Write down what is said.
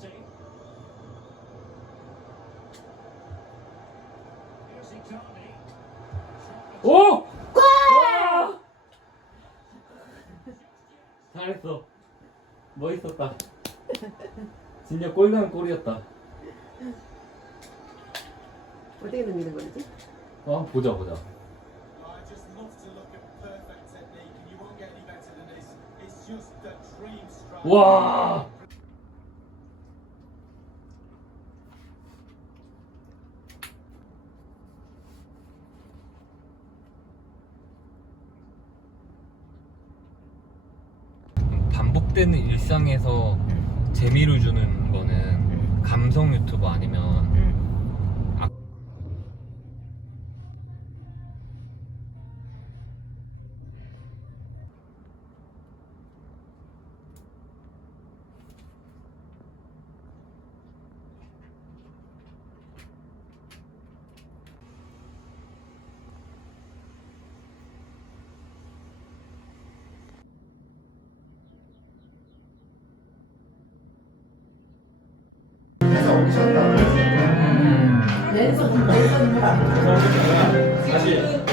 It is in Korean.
State. 오! 와! 잘했어. 멋있었다. 진짜 골간 골이었다. 어떻게 넘기는 거지? 어, 보자 보자. 와! 반복되는 일상에서 재미를 주는 거는 감성 유튜버 아니면 랜선 랜선 다시